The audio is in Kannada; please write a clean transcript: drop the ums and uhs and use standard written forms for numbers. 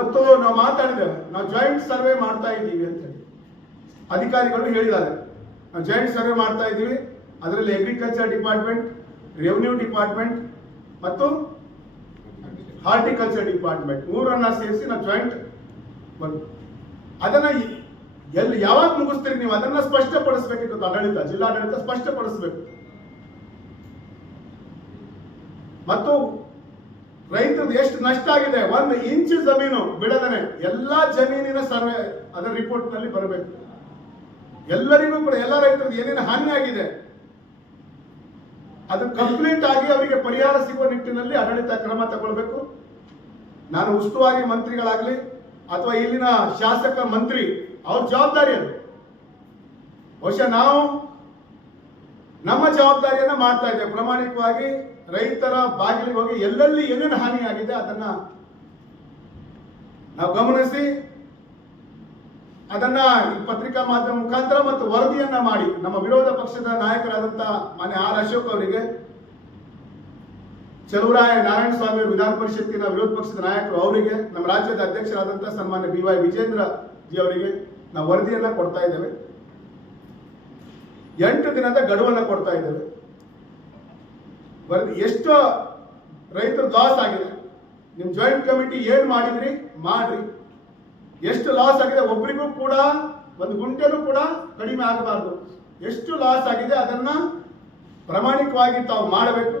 ಇವತ್ತು ನಾವು ಮಾತಾಡಿದ್ದೇವೆ, ನಾವು ಜಾಯಿಂಟ್ ಸರ್ವೆ ಮಾಡ್ತಾ ಇದ್ದೀವಿ ಅಂತ ಹೇಳಿ ಅಧಿಕಾರಿಗಳು ಹೇಳಿದ್ದಾರೆ. ನಾವು ಜಾಯಿಂಟ್ ಸರ್ವೆ ಮಾಡ್ತಾ ಇದ್ದೀವಿ. ಅದರಲ್ಲಿ ಅಗ್ರಿಕಲ್ಚರ್ ಡಿಪಾರ್ಟ್ಮೆಂಟ್, ರೆವಿನ್ಯೂ ಡಿಪಾರ್ಟ್ಮೆಂಟ್ ಮತ್ತು ಹಾರ್ಟಿಕಲ್ಚರ್ ಡಿಪಾರ್ಟ್ಮೆಂಟ್ ಮೂರನ್ನ ಸೇರಿಸಿ ನಾವು ಜಾಯಿಂಟ್ ಅದನ್ನ ಎಲ್ಲಿ ಯಾವಾಗ ಮುಗಿಸ್ತೀರಿ ನೀವು ಅದನ್ನ ಸ್ಪಷ್ಟಪಡಿಸಬೇಕು. ಆಡಳಿತ, ಜಿಲ್ಲಾಡಳಿತ ಸ್ಪಷ್ಟಪಡಿಸಬೇಕು. ಮತ್ತು ರೈತರದ್ದು ಎಷ್ಟು ನಷ್ಟ ಆಗಿದೆ, 1 ಇಂಚ್ ಜಮೀನು ಬಿಡದನೆ ಎಲ್ಲಾ ಜಮೀನಿನ ಸರ್ವೆ ಅದರ ರಿಪೋರ್ಟ್ ನಲ್ಲಿ ಬರಬೇಕು. ಎಲ್ಲರಿಗೂ ಕೂಡ ಎಲ್ಲ ರೈತರದ್ದು ಏನೇನು ಹಾನಿ ಆಗಿದೆ ಅದು ಕಂಪ್ಲೀಟ್ ಆಗಿ ಅವರಿಗೆ ಪರಿಹಾರ ಸಿಗುವ ನಿಟ್ಟಿನಲ್ಲಿ ಆಡಳಿತ ಕ್ರಮ ತಗೊಳ್ಬೇಕು. ನಾನು ಉಸ್ತುವಾರಿ ಮಂತ್ರಿಗಳಾಗಲಿ ಅಥವಾ ಇಲ್ಲಿನ ಶಾಸಕ ಮಂತ್ರಿ ಅವ್ರ ಜವಾಬ್ದಾರಿ ಅದು. ಬಹುಶಃ ನಾವು ನಮ್ಮ ಜವಾಬ್ದಾರಿಯನ್ನ ಮಾಡ್ತಾ ಇದ್ದೇವೆ. ಪ್ರಾಮಾಣಿಕವಾಗಿ ರೈತರ ಬಾಗಿಲಿಗೆ ಹೋಗಿ ಎಲ್ಲೆಲ್ಲಿ ಏನೇನು ಹಾನಿ ಆಗಿದೆ ಅದನ್ನ ನಾವು ಗಮನಿಸಿ ಅದನ್ನ ಪತ್ರಿಕಾ ಮಾಧ್ಯಮ ಮುಖಾಂತರ ಮತ್ತು ವರದಿಯನ್ನ ಮಾಡಿ ನಮ್ಮ ವಿರೋಧ ಪಕ್ಷದ ನಾಯಕರಾದಂತಹ ಮಾನ್ಯ ಆರ್ ಅಶೋಕ್ ಅವರಿಗೆ, ಚಲುವರಾಯ ನಾರಾಯಣ ಸ್ವಾಮಿ ವಿಧಾನ ಪರಿಷತ್ತಿನ ವಿರೋಧ ಪಕ್ಷದ ನಾಯಕರು ಅವರಿಗೆ, ನಮ್ಮ ರಾಜ್ಯದ ಅಧ್ಯಕ್ಷರಾದಂತಹ ಸನ್ಮಾನ್ಯ BY ವಿಜೇಂದ್ರ ಜಿ ಅವರಿಗೆ ನಾವು ವರದಿಯನ್ನ ಕೊಡ್ತಾ ಇದ್ದೇವೆ. 8 ದಿನದ ಗಡುವನ್ನ ಕೊಡ್ತಾ ಇದ್ದೇವೆ. ವರದಿ ಎಷ್ಟು ರೈತರು ಲಾಸ್ ಆಗಿದೆ, ನಿಮ್ ಜಾಯಿಂಟ್ ಕಮಿಟಿ ಏನ್ ಮಾಡಿದ್ರಿ ಮಾಡ್ರಿ. ಎಷ್ಟು ಲಾಸ್ ಆಗಿದೆ, ಒಬ್ಬರಿಗೂ ಕೂಡ 1 ಗುಂಟೆನೂ ಕೂಡ ಕಡಿಮೆ ಆಗಬಾರ್ದು. ಎಷ್ಟು ಲಾಸ್ ಆಗಿದೆ ಅದನ್ನ ಪ್ರಾಮಾಣಿಕವಾಗಿ ತಾವು ಮಾಡಬೇಕು.